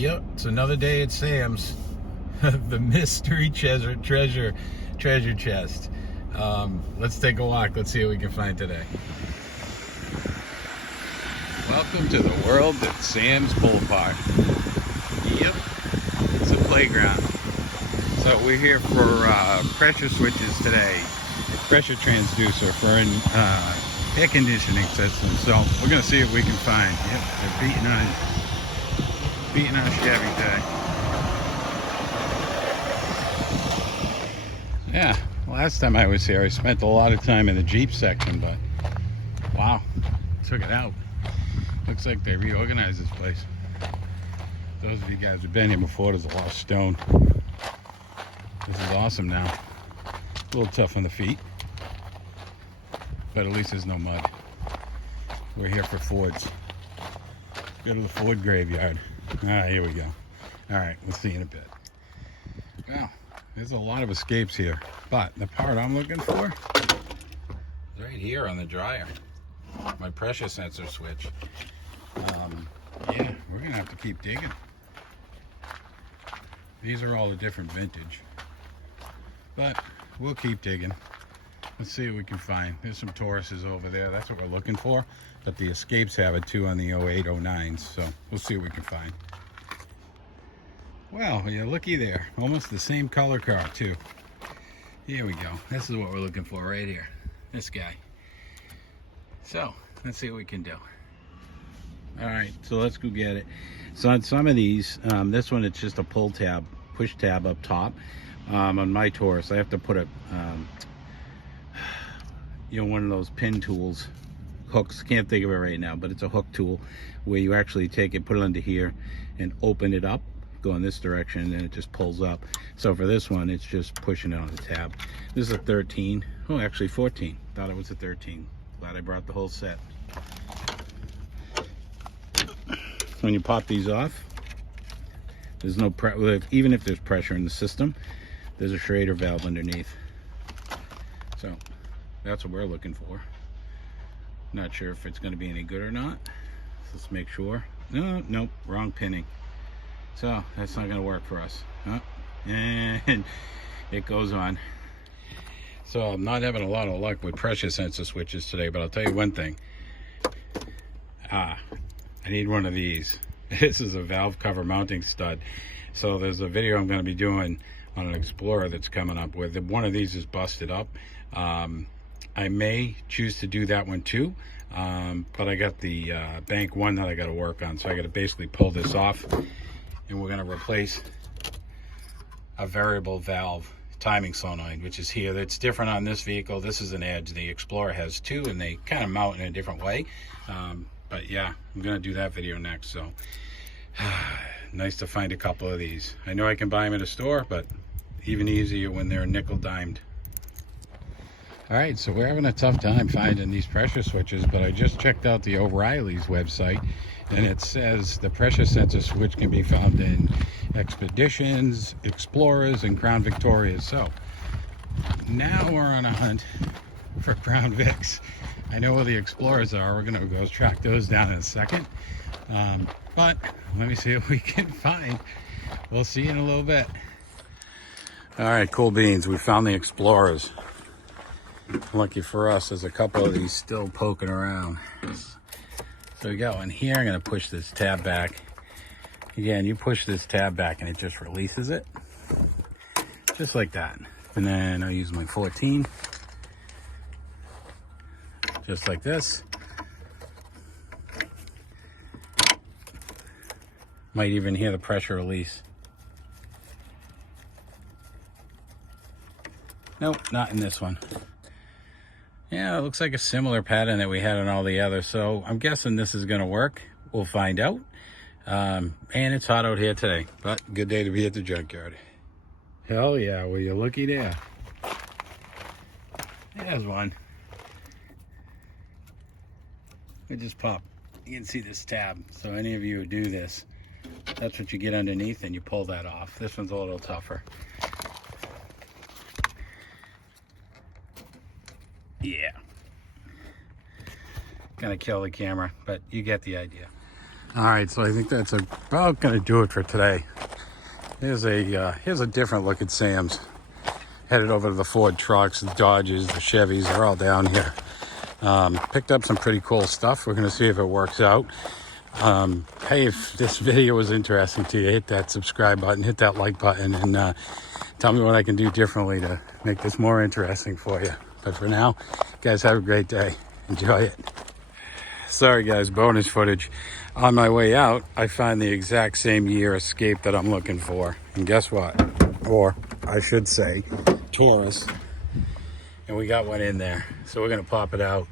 Yep, it's another day at Sam's. The mystery treasure chest. Let's take a walk. Let's see what we can find today. Welcome to the world at Sam's Bull Park. Yep, it's a playground. So we're here for pressure switches today. Pressure transducer for an air conditioning system. So we're gonna see if we can find. Yep, they're beating on Chevy today. Yeah, last time I was here, I spent a lot of time in the Jeep section, but wow, took it out. Looks like they reorganized this place. Those of you guys who've been here before, there's a lot of stone. This is awesome now. A little tough on the feet, but at least there's no mud. We're here for Fords. Go to the Ford graveyard. Here we go. All right, we'll see you in a bit. Well, there's a lot of escapes here, but the part I'm looking for is right here on the dryer. My pressure sensor switch. Yeah, we're gonna have to keep digging. These are all a different vintage, but we'll keep digging. Let's see what we can find. There's some Tauruses over there. That's what we're looking for. But the escapes have it too on the 08, 09s. So we'll see what we can find. Well, you're looky there. Almost the same color car too. Here we go. This is what we're looking for right here. This guy. So let's see what we can do. All right, so let's go get it. So on some of these, this one, it's just a pull tab, push tab up top. On my Taurus, I have to put a one of those pin tools, hooks, can't think of it right now, but it's a hook tool where you actually take it, put it under here and open it up, go in this direction, and then it just pulls up. So for this one, it's just pushing it on the tab. This is a 13. Oh, actually 14. Thought it was a 13. Glad I brought the whole set. When you pop these off, there's no even if there's pressure in the system, there's a Schrader valve underneath. So that's what we're looking for. Not sure if it's going to be any good or not. Let's make sure. Nope, wrong pinning. So that's not going to work for us. And it goes on. So I'm not having a lot of luck with pressure sensor switches today, but I'll tell you one thing. I need one of these. This is a valve cover mounting stud. So there's a video I'm going to be doing on an Explorer that's coming up with. One of these is busted up. I may choose to do that one too, but I got the bank one that I got to work on. So I got to basically pull this off, and we're going to replace a variable valve timing solenoid, which is here. That's different on this vehicle. This is an Edge. The Explorer has two, and they kind of mount in a different way. But yeah, I'm going to do that video next. So nice to find a couple of these. I know I can buy them at a store, but even easier when they're nickel-dimed. All right, so we're having a tough time finding these pressure switches, but I just checked out the O'Reilly's website, and it says the pressure sensor switch can be found in Expeditions, Explorers, and Crown Victorias. So now we're on a hunt for Crown Vics. I know where the Explorers are. We're gonna go track those down in a second. But let me see if we can find. We'll see you in a little bit. All right, cool beans. We found the Explorers. Lucky for us, there's a couple of these still poking around. So we got one here. I'm gonna push this tab back. Again, you push this tab back and it just releases it. Just like that. And then I'll use my 14. Just like this. Might even hear the pressure release. Nope, not in this one. Yeah, it looks like a similar pattern that we had on all the others. So I'm guessing this is going to work. We'll find out. And it's hot out here today, but good day to be at the junkyard. Hell yeah, will you looky there. There's one. It just popped. You can see this tab. So any of you who do this, that's what you get underneath and you pull that off. This one's a little tougher. Yeah. Gonna kill the camera, but you get the idea. All right, so I think that's about going to do it for today. Here's a different look at Sam's. Headed over to the Ford trucks, the Dodges, the Chevys, they're all down here. Picked up some pretty cool stuff. We're going to see if it works out. Hey, if this video was interesting to you, hit that subscribe button, hit that like button, and tell me what I can do differently to make this more interesting for you. But for now, guys, have a great day. Enjoy it. Sorry guys, bonus footage. On my way out, I find the exact same year Escape that I'm looking for. And guess what? Or I should say, Taurus. And we got one in there. So we're gonna pop it out.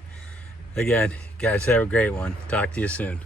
Again, guys, have a great one. Talk to you soon.